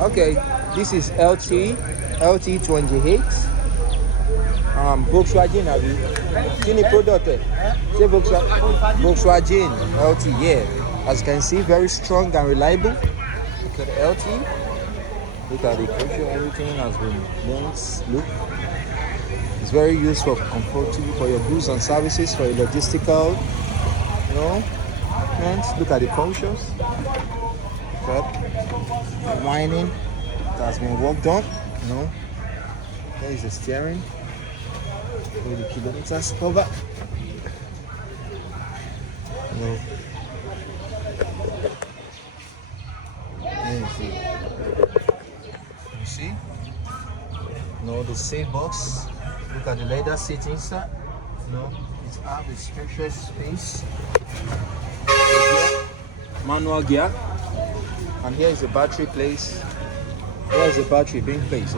Okay, this is LT28. Volkswagen abi. Kini product say Volkswagen LT, yeah. As you can see, very strong and reliable. Look at the LT. Look at the culture, everything has been bent. Look. It's very useful, comfortable for your goods and services, for your logistical, and look at the punctures. The winding that has been worked on, There is the steering. Where the kilometers cover. You see? The safe box. Look at the leather seat inside. It has a spacious space. Manual gear. And here is the battery place. Here is the battery being placed.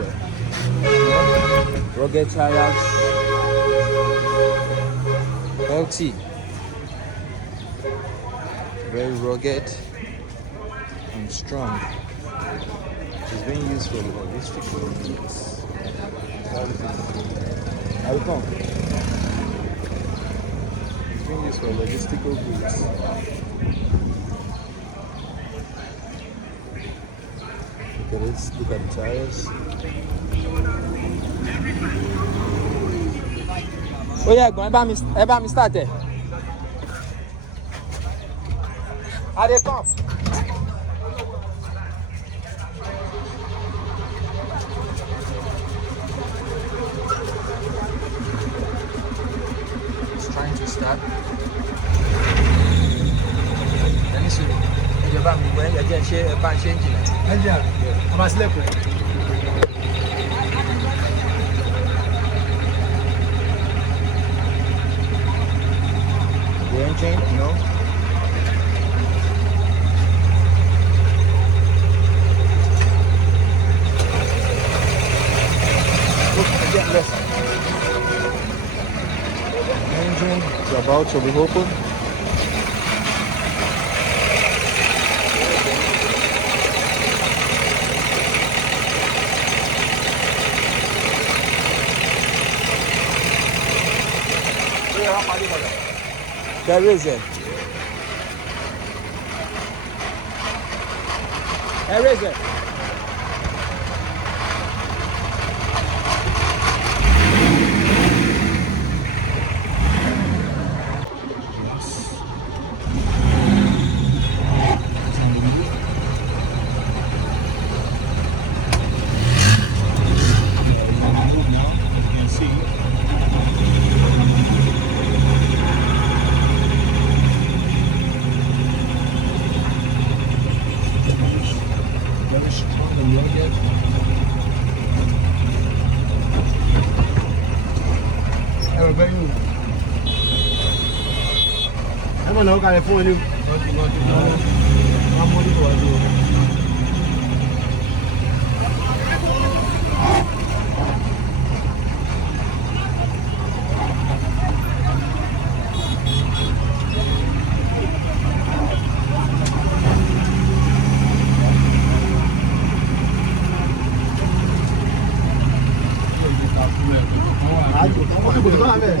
Rugged tires. LT. Very rugged and strong. It's being used for logistical needs. I will come. It's being used for logistical goods. Look at this. Look at the tires. Oh yeah, go about me start there. How they come? It's trying to start. Let me see. You about me when you just share about changing it. Yeah. I'm a slipper. The engine, Engine is about to be open. There is it. There is it. Very strong and rugged. I'm going to California. I'm going to go. Ayo, kamu boleh